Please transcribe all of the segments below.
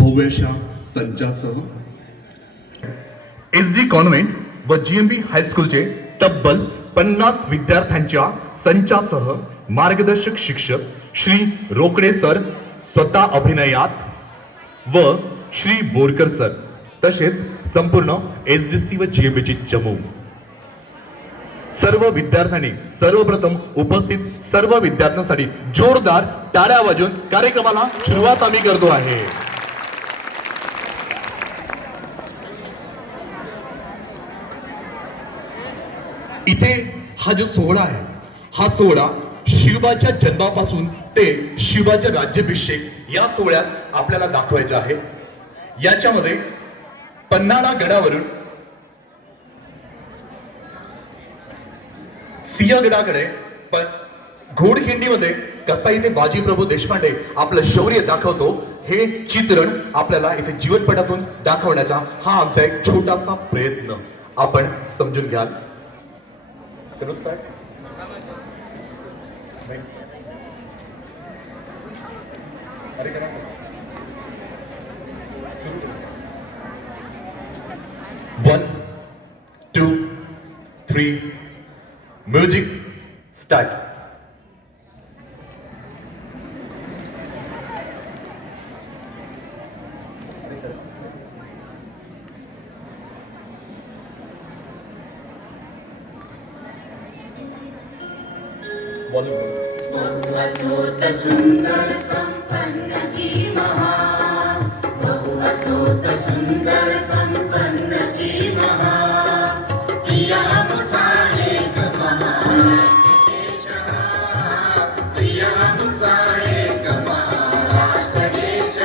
भव्यशा संचासह SD convent व GMB हायस्कूलचे तब्बल 50 विद्यार्थ्यांच्या संचासह मार्गदर्शक शिक्षक श्री रोकडे सर स्वतः अभिनयात व श्री बोरकर सर तसेच संपूर्ण SDC व GMB ची चमू. सर्व विद्यार्थ्यांनी सर्वप्रथम उपस्थित सर्व विद्यार्थ्यांसाठी जोरदार टाळ्या वाजवून कार्यक्रमाला सुरुवात आम्ही करतो आहे. इथे हा जो सोहळा आहे हा सोहळा शिवबाच्या जन्मापासून ते शिवबाच्या राज्याभिषेक या सोहळ्यात आपल्याला दाखवायचा आहे. याच्यामध्ये पन्हाळा गडावरून सिंहगडाकडे घोडखिंडीमध्ये कसा इथे बाजीप्रभू देशपांडे आपलं शौर्य दाखवतो हे चित्रण आपल्याला इथे जीवनपटातून दाखवण्याचा हा आमचा एक छोटासा प्रयत्न आपण समजून घ्याल. One, 2, 3, music, start. बहुअसोत सुंदर संपन्न की महा, बहुअसोत सुंदर संपन्न की महा, प्रिया मुझा एक महाराष्ट्र देश, प्रिया मुझा एक महाराष्ट्र देश.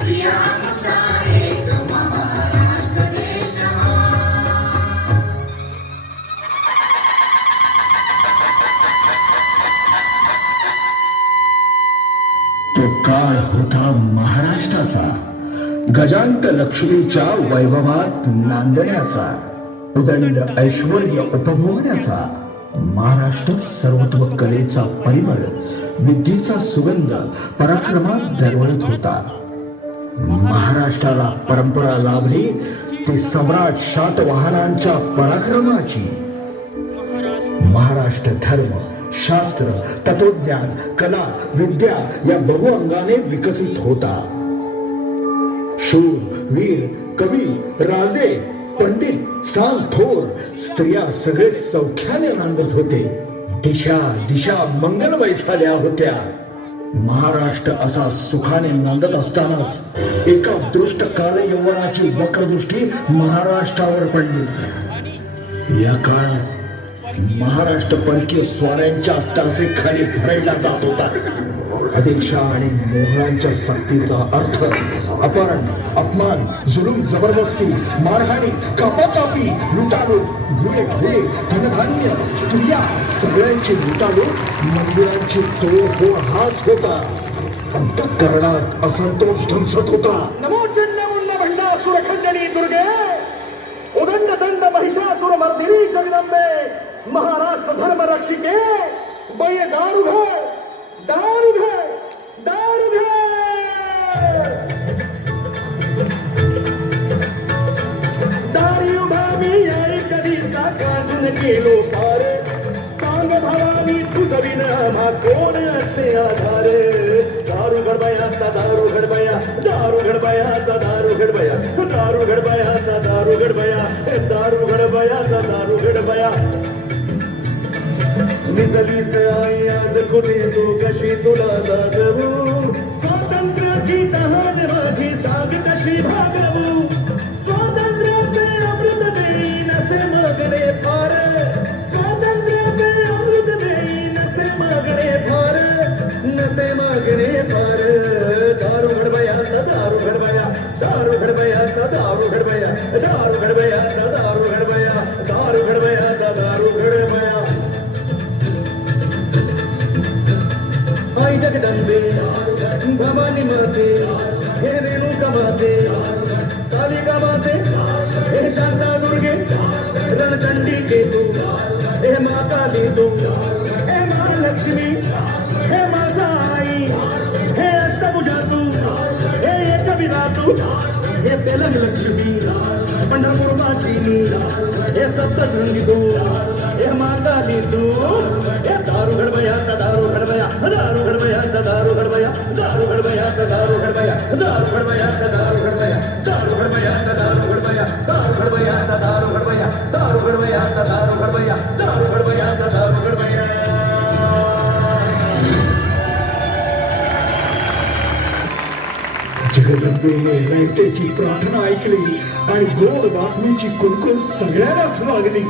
प्रिया मुझा एक महाराष्ट्र देश. तो काळ होता महाराष्ट्राचा, गजांक लक्ष्मीच्या वैभवात नांदण्याचा, उदंड ऐश्वर्य उपभोगण्याचा. महाराष्ट्र सर्वत्व कलेचा परिमळ, विद्येचा सुगंध पराक्रमात दरवळत होता. महाराष्ट्राला परंपरा लाभली ती सम्राट शातवाहनांच्या पराक्रमाची. महाराष्ट्र धर्म, शास्त्र, तत्वज्ञान, कला, विद्या या बहुअंगाने विकसित होता. शूर, वीर, कवी, राजे, पंडित, सांग, थोर, स्त्रिया सगळे सौख्याने नांदत होते. दिशा दिशा मंगलमय झाल्या होत्या. महाराष्ट्र असा सुखाने नांदत असतानाच एका दृष्ट काल यौवनाची वक्रदृष्टी महाराष्ट्रावर पडली. या काळात महाराष्ट्र परकीय स्वाऱ्यांच्या तासेखाली भरायला जात होता. आदिलशाह आणि मोगलांच्या सक्तीचा अर्थ अपहरण, अपमान, जुलूम, जबरदस्ती, मारहाणी, कापाकापी, लुटालूट, घोडे घोडे, धनधान्य, स्त्रिया सगळ्यांची लुटालूट, मंदिरांची तोडफोड हाच होता. अंतःकरणात असंतोष ध्वंसत होता. नमो चंडमुंड भंडासुर खंडनी दुर्गे, उदंड दंड महिषासुर मर्दिनी जगदंबे, महाराष्ट्र धर्म रक्षिके, बये दारू घे, दारू घे, दारू घे. दारी उभामी याई कधीचा काजून केलो पार, सांग भावानी तुझ विना कोण असे आधार. दारू घडबयाचा दारू घडबया, दारू घडबयाचा दारू घडबया, दारू घडबयाचा दारू घडबया, दारू घडबयाचा दारू घडबया. निजलीस आई आज कुठे तू कशी तुला जागवू, स्वातंत्र्याची तहान माझी साग कशी भागवू. स्वातंत्र्याचे अमृत देईन असे मागणे फार, स्वातंत्र्याचे अमृत देईन असे मागणे फार, नसे मागणे फार. दारू घडबयाचा दारू घडबया, दारू घडबयाचा दारू घडबया, दारू घडबयाचा दारू घडबया, दारू घडबयाचा दारू घडबया. आई जगदंबे, भवानी माते, हे रेणुका माते, कालिका माते, हे शांता दुर्गे, रणचंडी के तू, हे माँ काली तू, हे माँ लक्ष्मी रंग लक्ष्मीला पंढरपूर वाशिनीला हे सप्तशृंगी दूला हे मांगाली तू हे दारू घडबया दारू घडबया दारू घडबया दारू घडबया दारू घडबया दारू घडबया दारू घडबया दारू घडबया दारू घडबया दारू घडबया दारू घडबया दारू घडबया दारू घडबया दारू घडबया दारू घडबया दारू घडबया जगदंबेने रयतेची प्रार्थना ऐकली आणि गोड बातमीची कुणकुण सगळ्यांनाच लागली.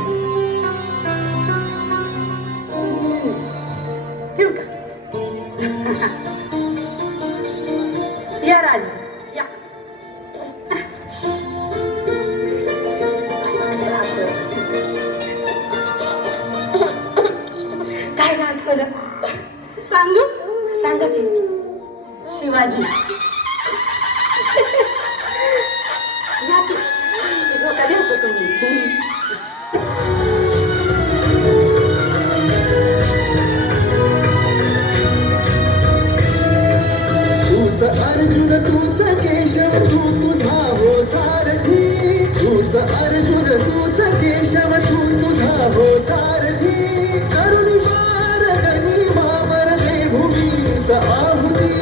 ठेवू का? या राज या काय आठवलं सांगू सांगा की शिवाजी या की धोका देऊ तुम्ही तूच अर्जुन तूच केशव तू तुझा हो सारथी तूच अर्जुन तूच केशव तू तुझा हो सारथी करुणी मारगणी मामर दे भूमीस आहुती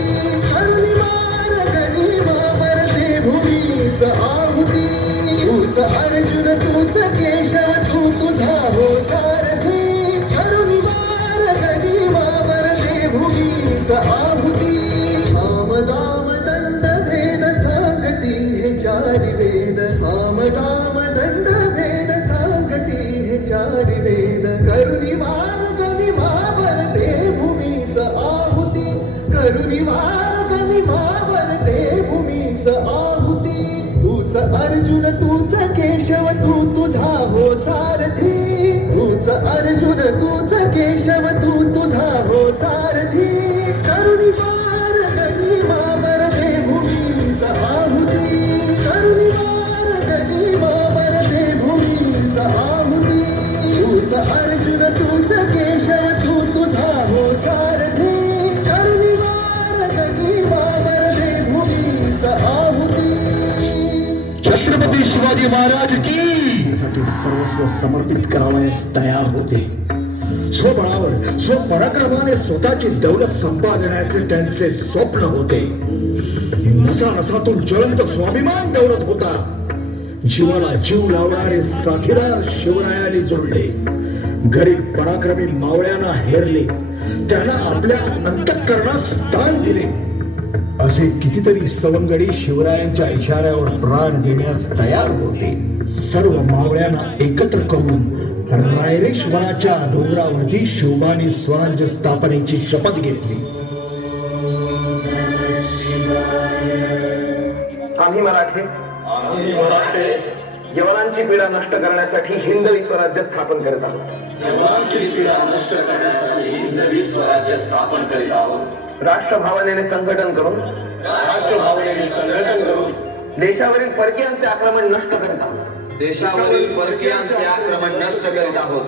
करुणी मारगणी मामर दे भूमीस आहुती तूच अर्जुन तूच केशव तू तुझा हो सारथी करुणी मारगणी मामर दे भूमीस आहुती सामदाम दंड भेद सांगती हे चारि वेद सामदाम दंड भेद सांगती हे चारि वेद करुणी मार्गणी मावरते भूमीस आहुती करुणी मार्गणी मावरते भूमीस आहुती तूच अर्जुन तूच केशव तू तुझा हो सारथी तूच अर्जुन तूच केशव तू तुझा हो सारथी करुणी मार्गणी मावर दे भूमीस आहुती करुणी मार्गणी मावर दे भूमीस आहुती तूच अर्जुन तूच केशव तू तुझा हो सारथी करुणी मार्गणी मावर दे भूमीस आहुती. छत्रपती शिवाजी महाराज की साठी सर्वस्व समर्पित करावयास तयार होते. स्वबळावर स्वपराक्रमाने स्वतःची दौलत संपादण्याचे त्यांचे स्वप्न होते. नसा नसातून ज्वलंत स्वाभिमान दौलत होता. जीवाला जीव लावणारे साथीदार शिवरायाने जोडले. गरीब पराक्रमी मावळ्यांना हेरले. त्यांना आपल्या अंतःकरणात स्थान दिले. असे कितीतरी सवंगडी शिवरायांच्या इशाऱ्यावर प्राण देण्यास तयार होते. सर्व मावळ्यांना एकत्र करून रायरेश्वराच्या डोंगरावरती शिवबाने स्वराज्य स्थापनेची शपथ घेतली. आम्ही मराठे यवनांची पीडा नष्ट करण्यासाठी हिंदवी स्वराज्य स्थापन करत आहोत. राष्ट्रभावनेने संघटन करून देशावरील परकीयांचे आक्रमण नष्ट करीत आहोत.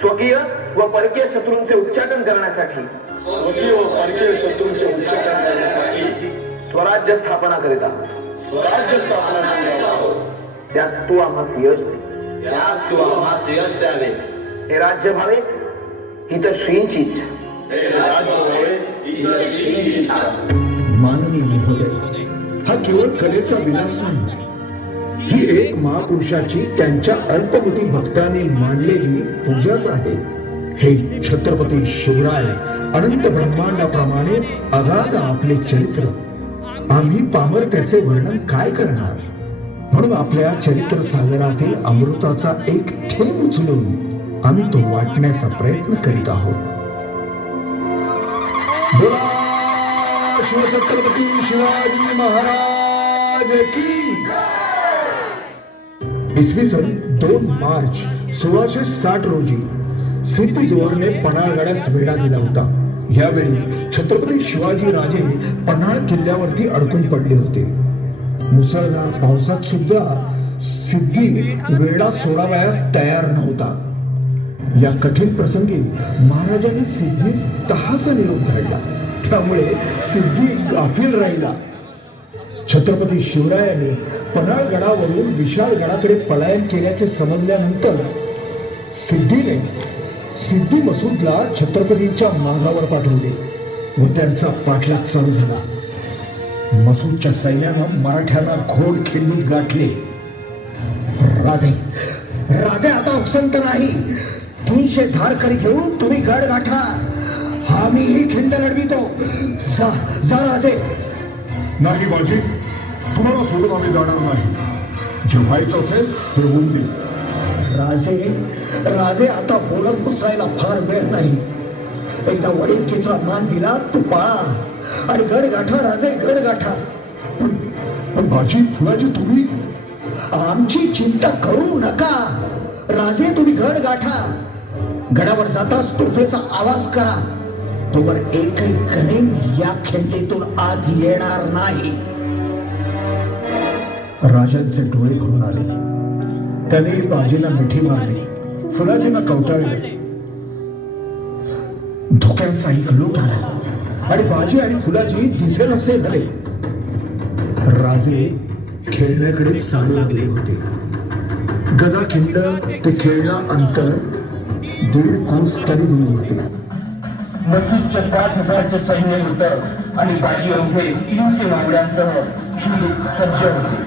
स्वकीय व परकीय शत्रूंचे उच्चाटन करण्यासाठी स्वराज्य स्थापना करीत आहोत. त्यात तू आम्हास यश द्यावे. हे राज्य व्हावे ही तर श्रींची इच्छा. माननीय महोदय, हा केवळ कलेचा विलास नाही. ही एक महापुरुषाची त्यांच्या अल्पमती भक्तांनी मांडलेली पूजाच आहे. हे छत्रपती शिवराय अनंत ब्रह्मांडाप्रमाणे अगाध आपले चरित्र. आम्ही पामर त्याचे वर्णन काय करणार. म्हणून आपल्या चरित्र सागरातील अमृताचा एक थेंब उचलून आम्ही तो वाटण्याचा प्रयत्न करीत आहोत. बोला शिवछत्रपती शिवाजी महाराज की. इसवी सन 2 मार्च 1660 रोजी सिद्ध जोरने पन्हाळगडास वेढा दिला होता. यावेळी छत्रपती शिवाजी राजे पन्हाळ किल्ल्यावरती अडकून पडले होते. मुसळधार पावसात सुद्धा सिद्धी वेढा सोडावयास तयार नव्हता. या कठीण प्रसंगी महाराजांनी सिद्धीस तहाचा निरोप धाडला. त्यामुळे सिद्धी गाफील राहिला. छत्रपती शिवरायांनी पन्हाळगडावरून विशाळगडाकडे पलायन केल्याचे समजल्यानंतर सिद्धी मसूदला छत्रपतींच्या मागावर पाठवले व त्यांचा पाठलाग चालू झाला. मसूदच्या सैन्यानं मराठ्यांना घोड खिंडीत गाठले. राजे आता उसंत नाही. 300 धारकरी घेऊन तुम्ही गड गाठा. आम्हीही खिंड लढवितो. जा राजे. नाही बाजी, तुम्हाला सोडून आम्ही जाणार नाही. जे व्हायचं असेल ते होऊन दे. राजे आता बोलत बसायला फार वेळ नाही. एकदा वडिलकीचा मान दिला तू पाळा आणि गड गाठा राजे, गड गाठा. पण बाजी, फुलाजी, तुम्ही आमची चिंता करू नका राजे, तुम्ही गड गाठा. गडावर जाताच तोफेचा आवाज करा. तोवर एकही करेन या खिंडीतून आज येणार नाही. राजांचे डोळे भरून आले. त्याने बाजीला मिठी मारली, फुलाजींना कवटाळले. धोक्यांचा एक लूट आला आणि बाजी आणि फुलाजी दिसेनासे झाले. राजे खेळण्याकडे चालू लागले होते. गदाखिंड ते खेळणं अंतर 1.5 कोस तरी दूर होते. मसूदचे 5,000चे सैन्य होतं आणि बाजी अवघे 300 मावळ्यांसह सज्ज होते.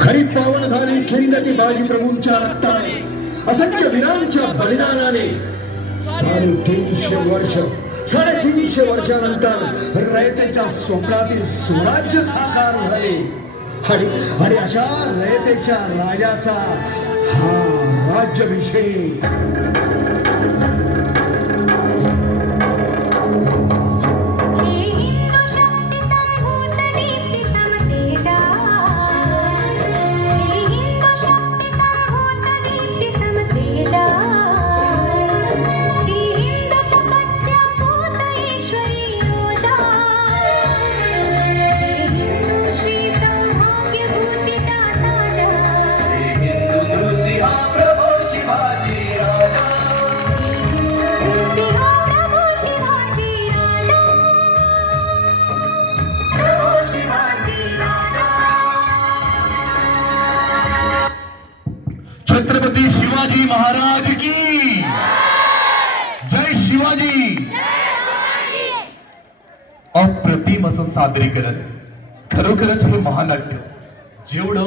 खरी पावन झाली खिंड ती बाजी प्रभूंच्या रक्ताने, असंख्य वीरांच्या बलिदानाने. 350 वर्षानंतर रयतेच्या स्वप्नातील स्वराज्य साकार झाले आणि अशा रयतेच्या राजाचा हा राज्याभिषेक. श्री सौभाग्यभूति छत्रपती शिवाजी महाराज की जय शिवाजी. अप्रतिम असं सादरीकरण. खरोखरच हे महानाट्य जेवढं